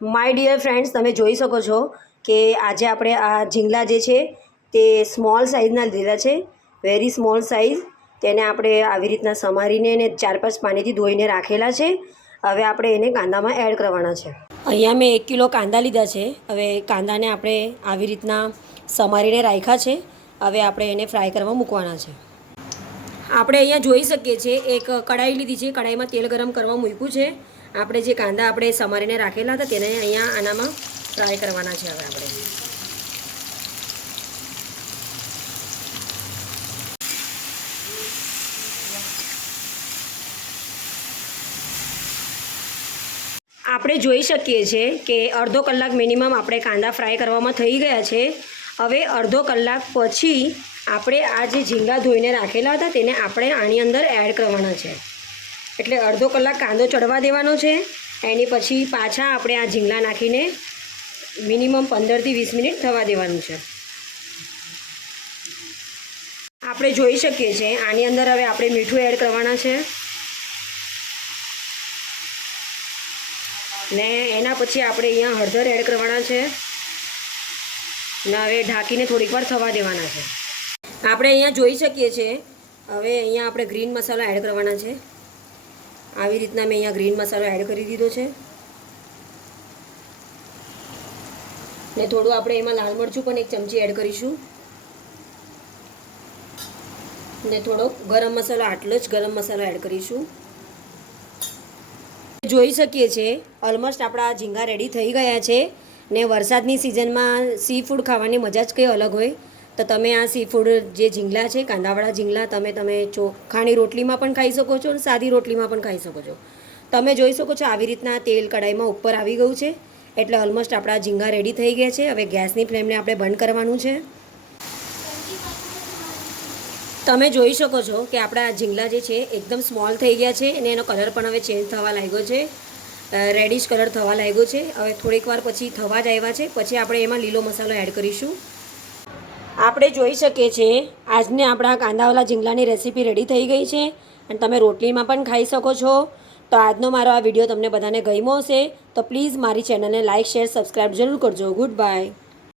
My dear friends, તમે જોઈ શકો છો કે આજે આપણે આ ઝીંગલા જે છે તે સ્મોલ સાઇઝના લીધેલા છે, વેરી સ્મોલ સાઇઝ. તેને આપણે આવી રીતના સમારીને એને 4-5 પાણીથી ધોઈને રાખેલા છે. હવે આપણે એને કાંદામાં એડ કરવાના છે. અહીંયા મેં 1 કિલો કાંદા લીધા છે. હવે કાંદાને આપણે આવી રીતના સમારીને રાખ્યા છે. હવે આપણે એને ફ્રાય કરવા મૂકવાના છે. આપણે અહીંયા જોઈ શકીએ છીએ એક કઢાઈ લીધી છે. કઢાઈમાં તેલ ગરમ કરવા મૂક્યું છે. આપણે જે કાંદા આપણે સમારીને રાખેલા હતા તેને અહીંયા આનામાં ફ્રાય કરવાના છે. હવે આપણે જોઈ શકીએ છીએ કે અડધો કલાક મિનિમમ આપણે કાંદા ફ્રાય કરવામાં થઈ ગયા છે. હવે અડધો કલાક પછી આપણે આ જે ઝીંગા ધોઈને રાખેલા હતા તેને આપણે આની અંદર એડ કરવાના છે. એટલે અડધો કલાક કાંદો ચડવા દેવાનો છે. એની પછી પાછા આપણે આ ઝીંગલા નાખીને મિનિમમ 15 થી 20 મિનિટ થવા દેવાનું છે. આપણે જોઈ શકીએ છીએ આની અંદર હવે આપણે મીઠું એડ કરવાના છે ને એના પછી આપણે અહીંયા હળદર એડ કરવાના છે ને હવે ઢાંકીને થોડીક વાર થવા દેવાના છે. આપણે અહીંયા જોઈ શકીએ છીએ હવે અહીંયા આપણે ગ્રીન મસાલો એડ કરવાના છે. આવી રીતના મેં અહીંયા ગ્રીન મસાલો એડ કરી દીધો છે ને થોડું આપણે એમાં લાલ મરચું પણ 1 ચમચી એડ કરીશું ને થોડો ગરમ મસાલો, આટલો જ ગરમ મસાલો એડ કરીશું. જોઈ શકીએ છીએ ઓલમોસ્ટ આપણા ઝીંગા રેડી થઈ ગયા છે ને વરસાદની સિઝનમાં સી ફૂડ ખાવાની મજા જ કંઈ અલગ હોય. તો તમે આ સી ફૂડ જે ઝીંગલા છે, કાંદાવાળા ઝીંગલા, તમે ચોખાની રોટલીમાં પણ ખાઈ શકો છો અને સાદી રોટલીમાં પણ ખાઈ શકો છો. તમે જોઈ શકો છો આવી રીતના તેલ કઢાઈમાં ઉપર આવી ગયું છે એટલે ઓલમોસ્ટ આપણા ઝીંગા રેડી થઈ ગયા છે. હવે ગેસની ફ્લેમને આપણે બંધ કરવાનું છે. તમે જોઈ શકો છો કે આપણા ઝીંગલા જે છે એકદમ સ્મોલ થઈ ગયા છે અને એનો કલર પણ હવે ચેન્જ થવા લાગ્યો છે, રેડિશ કલર થવા લાગ્યો છે. હવે થોડીક વાર પછી થવા જ આવ્યા છે પછી આપણે એમાં લીલો મસાલો એડ કરીશું. આપણે જોઈ શકીએ છીએ આજને આપણા કાંદાવાળા ઝીંગલાની રેસીપી રેડી થઈ ગઈ છે અને તમે રોટલીમાં પણ ખાઈ શકો છો. તો આજનો મારો આ વિડીયો તમને બધાને ગમ્યો હશે તો પ્લીઝ મારી ચેનલને લાઇક, શેર, સબસ્ક્રાઈબ જરૂર કરજો. Good bye.